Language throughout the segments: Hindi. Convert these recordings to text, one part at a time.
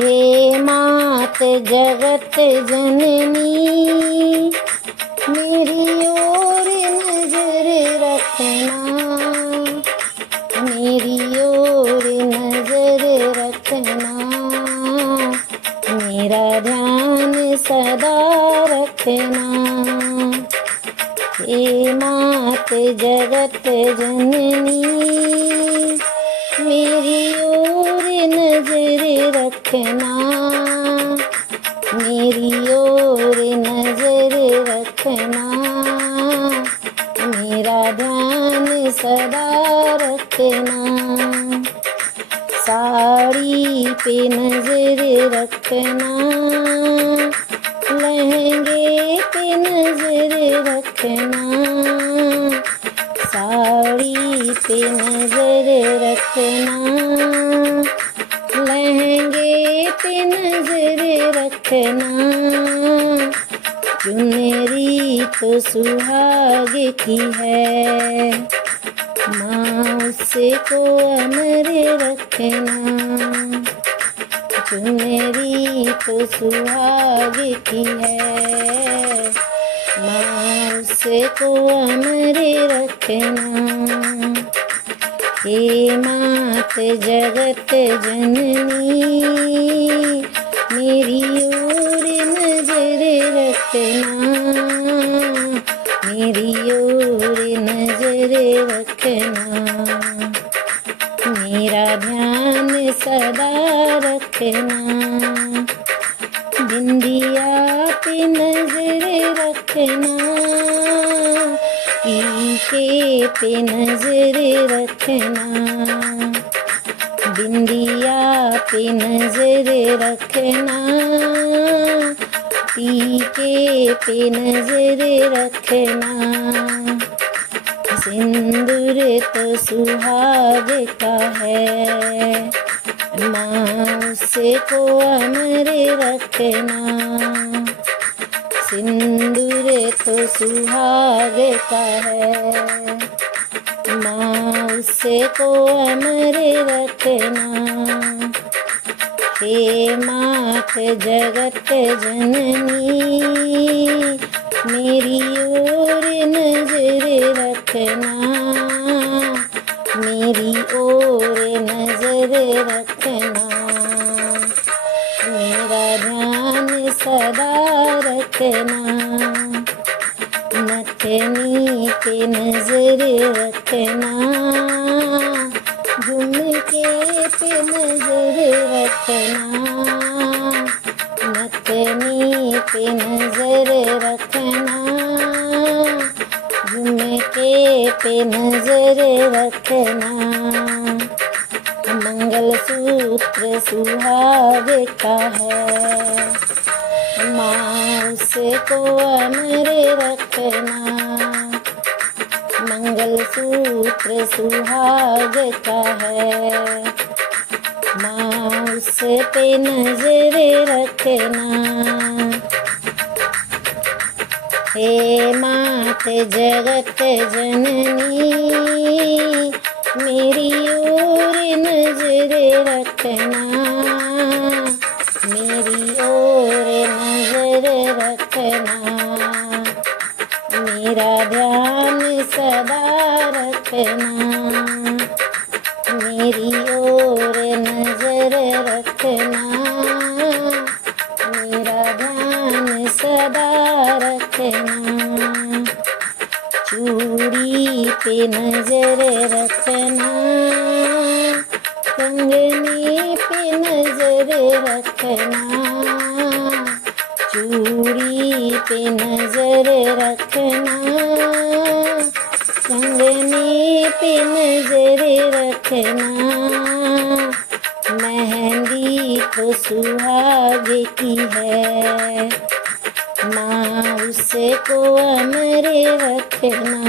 हे मात जगत जननी, मेरी ओर नजर रखना, मेरी ओर नजर रखना, मेरा ध्यान सदा रखना। हे मात जगत जननी, मेरी ओर नजर रखना, मेरी ओर नजर रखना, मेरा ध्यान सदा रखना। साड़ी पे नजर रखना, लहंगे पे नजर रखना, साड़ी पे नजर रखना, लहंगे पे नजर रखना। चुनरी तो सुहाग की है, माँ उससे को अमर रखना। चुनरी तो सुहाग की है, माँ उससे को अमर रखना। हे मात जगत जननी, मेरी ओर नजर रखना, मेरी ओर नजर रखना, मेरा ध्यान सदा रखना। बिंदिया पे नजर रखना, टीके पे नजर रखना, बिंदिया पे नजर रखना, टीके पे नजर रखना। सिंदूर तो सुहाग का है, माँ उससे को अमर रखना। सिंदूर तो सुहाग का है, माँ उससे को अमर रखना। हे मात जगत जननी, मेरी ओर नजर रखना, मेरी ओर नजर रखना, मेरा ध्यान सदा रखना। नथनी पे नजर रखना, झुमके पे नजर रखना, नथनी पे नजर रखना, झुमके पे नजर रखना। मंगलसूत्र सुहाग का है, माँ उसको अमर रखना। मंगलसूत्र सुहाग का है, माँ उस पे नजर रखना। हे मात जगत जननी, मेरी ओर नजर रखना, मेरी ओर नजर रखना, मेरा ध्यान सदा रखना, मेरी ओर नजर रखना, मेरा ध्यान सदा रखना। चूड़ी पे नजर रखना, कंगनी पे नजर रखना, चूड़ी पे नजर रखना, कंगनी पे नजर रखना। मेहंदी तो सुहाग की है, माँ उसको अमर रखना।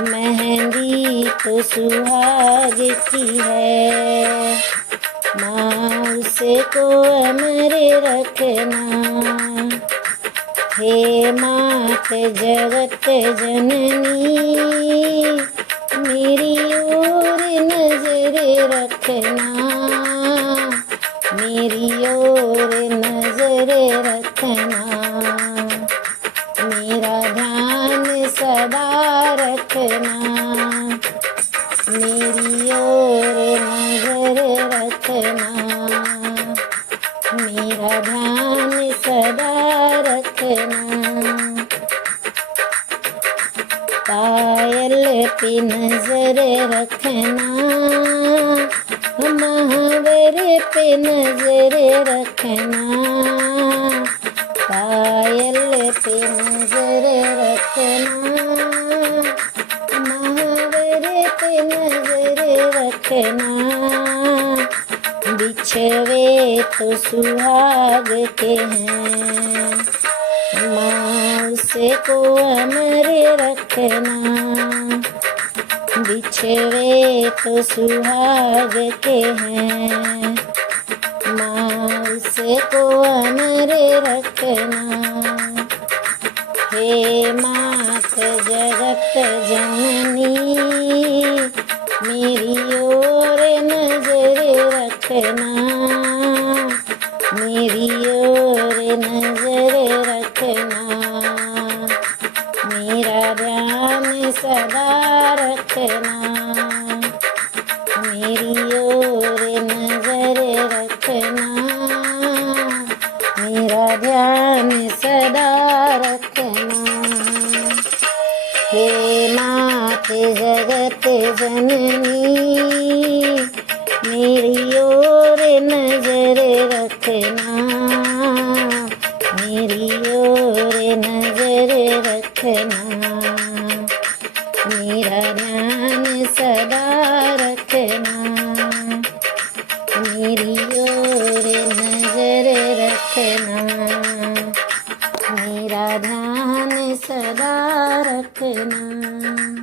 मेहंदी तो सुहाग की है, माँ उसको अमर रखना। हे मात जगत जननी, मेरी ओर नजर रखना, मेरी ओर नजर रखना, मेरा ध्यान सदा रखना, मेरी ओर नजर रखना, मेरा ध्यान सदा रखना। पायल पे नजर रखना, महावर पे नजर रखना, पायल पे नजर रखना, महावर पे नजर रखना। बिछवे तो सुहाग के हैं, माँ उसको अमर रखना, बिछवे तो सुहाग के हैं, माँ उसको अमर रखना। हे मात जगत जननी, मेरी ओर नजर रखना, मेरी ओर नजर रखना, मेरा ध्यान सदा रखना, मेरी ओर नजर रखना, मेरा ध्यान सदा रखना। हे मात जगत जननी, मेरी ओर नजर रखना, मेरी ओर नजर रखना, मेरा ध्यान सदा रखना, मेरी ओर नजर रखना, मेरा ध्यान सदा रखना।